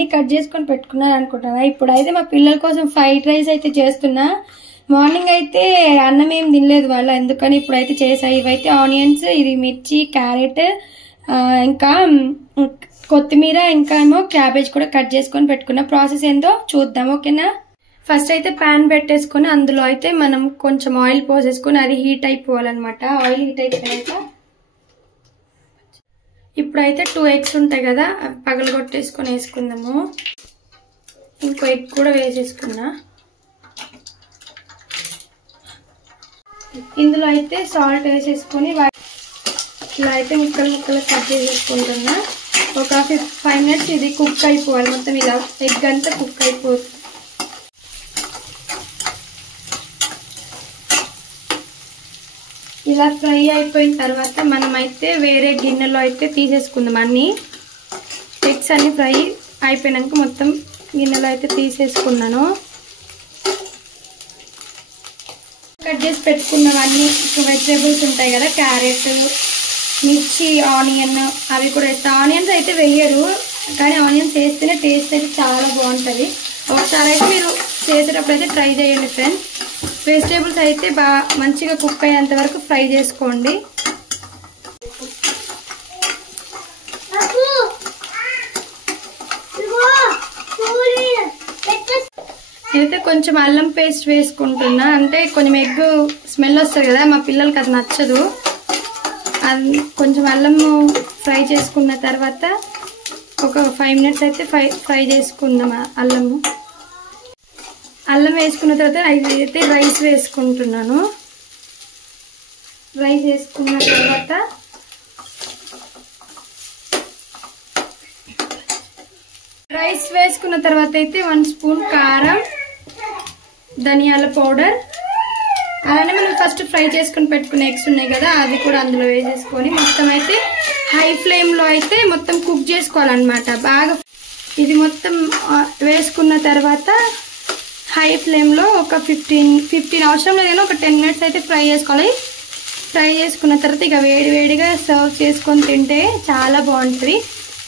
అన్ని కట్ చేసుకొని పెట్టుకున్నాను అనుకుంటున్నా. ఇప్పుడైతే మా పిల్లల కోసం ఫ్రైడ్ రైస్ అయితే చేస్తున్నా. మార్నింగ్ అయితే అన్నం ఏం తినలేదు వాళ్ళు, ఎందుకని ఇప్పుడైతే చేసా. ఇవైతే ఆనియన్స్, ఇది మిర్చి, క్యారెట్, ఇంకా కొత్తిమీర, ఇంకా ఏమో క్యాబేజ్ కూడా కట్ చేసుకొని పెట్టుకున్నా. ప్రాసెస్ ఏందో చూద్దాం, ఓకేనా. ఫస్ట్ అయితే ప్యాన్ పెట్టేసుకొని అందులో అయితే మనం కొంచెం ఆయిల్ పోసేసుకొని అది హీట్ అయిపోవాలన్నమాట. ఆయిల్ హీట్ అయిపోయాక ఇప్పుడైతే 2 eggs ఉంటాయి కదా, అవి పగలగొట్టేసుకొని వేసుకుందాము. ఇంకో ఎగ్ కూడా వేసేసుకున్నా. ఇందులో అయితే సాల్ట్ వేసేసుకొని ఇలా అయితే ముక్కలు కట్ చేసేసుకుంటున్నా. ఒక 5 minutes ఇది కుక్ అయిపోవాలి మొత్తం. ఇలా ఎగ్ అంతా కుక్ అయిపోతుంది. ఇలా ఫ్రై అయిపోయిన తర్వాత మనమైతే వేరే గిన్నెలో అయితే తీసేసుకుందాం. అన్ని ఎగ్స్ అన్ని ఫ్రై అయిపోయినాక మొత్తం గిన్నెలో అయితే తీసేసుకున్నాను. కట్ చేసి పెట్టుకున్నవన్నీ వెజిటేబుల్స్ ఉంటాయి కదా, క్యారెట్, మిర్చి, ఆనియన్, అవి కూడా వేస్తాను. ఆనియన్స్ అయితే వేయరు, కానీ ఆనియన్స్ వేస్తేనే టేస్ట్ అయితే చాలా బాగుంటుంది. ఒకసారి అయితే మీరు చేసేటప్పుడు అయితే ట్రై చేయండి ఫ్రెండ్స్. వెజిటేబుల్స్ అయితే బాగా మంచిగా కుక్ అయ్యేంత వరకు ఫ్రై చేసుకోండి. అయితే కొంచెం అల్లం పేస్ట్ వేసుకుంటున్నా, అంటే కొంచెం ఎగ్ స్మెల్ వస్తుంది కదా, మా పిల్లలకి అది నచ్చదు. అది కొంచెం అల్లం ఫ్రై చేసుకున్న తర్వాత ఒక 5 minutes అయితే ఫ్రై చేసుకుందాం. అల్లం వేసుకున్న తర్వాత అయితే రైస్ వేసుకుంటున్నాను. రైస్ వేసుకున్న తర్వాత అయితే 1 స్పూన్ కారం, ధనియాల పౌడర్, అలానే మనం ఫస్ట్ ఫ్రై చేసుకుని పెట్టుకునే ఎగ్స్ ఉన్నాయి కదా, అవి కూడా అందులో వేసేసుకొని మొత్తం అయితే హై ఫ్లేమ్లో అయితే మొత్తం కుక్ చేసుకోవాలన్నమాట. బాగా ఇది మొత్తం వేసుకున్న తర్వాత హై ఫ్లేమ్లో ఒక 15 అవసరం లేదు కానీ ఒక 10 minutes అయితే ఫ్రై చేసుకోవాలి. ఫ్రై చేసుకున్న తర్వాత ఇక వేడివేడిగా సర్వ్ చేసుకొని తింటే చాలా బాగుంటుంది.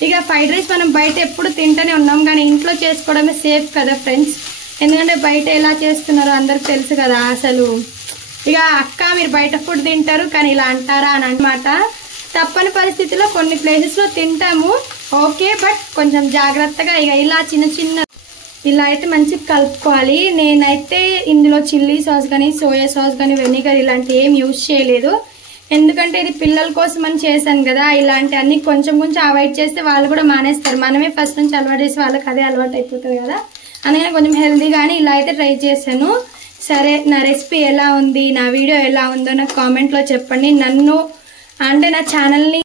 ఇక ఫ్రైడ్ రైస్ మనం బయట ఎప్పుడు తింటూనే ఉన్నాం, కానీ ఇంట్లో చేసుకోవడమే సేఫ్ కదా ఫ్రెండ్స్. ఎందుకంటే బయట ఎలా చేస్తున్నారో అందరికి తెలుసు కదా. అసలు ఇక అక్క మీరు బయట ఫుడ్ తింటారు కానీ ఇలా అంటారా అని అన్నమాట. తప్పని పరిస్థితిలో కొన్ని ప్లేసెస్లో తింటాము, ఓకే, బట్ కొంచెం జాగ్రత్తగా ఇక ఇలా చిన్న ఇలా అయితే మంచిగా కలుపుకోవాలి. నేనైతే ఇందులో చిల్లీ సాస్ కానీ, సోయా సాస్ కానీ, వెనిగర్ ఇలాంటివి ఏం యూజ్ చేయలేదు. ఎందుకంటే ఇది పిల్లల కోసం అని చేశాను కదా. ఇలాంటి అన్ని కొంచెం అవాయిడ్ చేస్తే వాళ్ళు కూడా మానేస్తారు. మనమే ఫస్ట్ నుంచి అలవాటు చేసి వాళ్ళకి అదే అలవాటు అయిపోతుంది కదా. అందుకని కొంచెం హెల్తీగానే ఇలా అయితే ట్రై చేశాను. సరే, నా రెసిపీ ఎలా ఉంది, నా వీడియో ఎలా ఉందో నాకు కామెంట్లో చెప్పండి. నన్ను అంటే నా ఛానల్ని